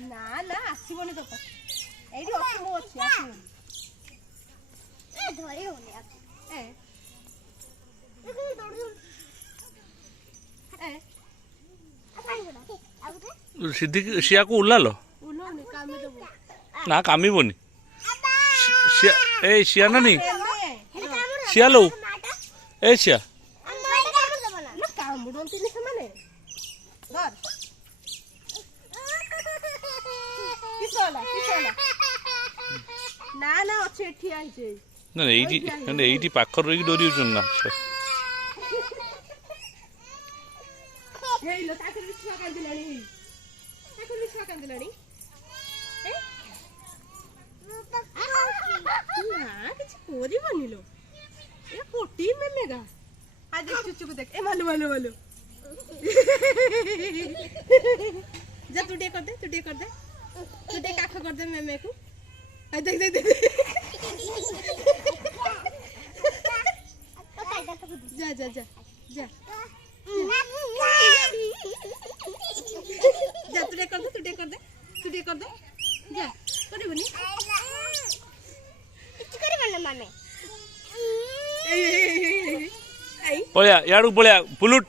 ना ना आसीबनी तो एडी अछि मो अछि आसीबनी ए धरे होने ए देखो दौड़ ए सीधी सिया को उल्लालो उल्लोने कामे देबो ना कामिबोनी सिया ए सिया ना नहीं सिया लो ए सिया ना कामुडोंती नि समाने धर किसला ना ना अछि एठी आइजे ना एठी पाखर रही डोरी उचन ना हेलो ताके विश्वा कांदिलानी ताके विश्वा कांदिलानी ए ना किछ कोरी बनिलो ए पोटी में मेगा आज चुचु को देख ए मालो जा तू डे कर दे काख कर दे मेमे को आ देख जा जा तू डे कर दे जा करी बनी इच करी बन माने पळ्या याडू पळ्या पुलुट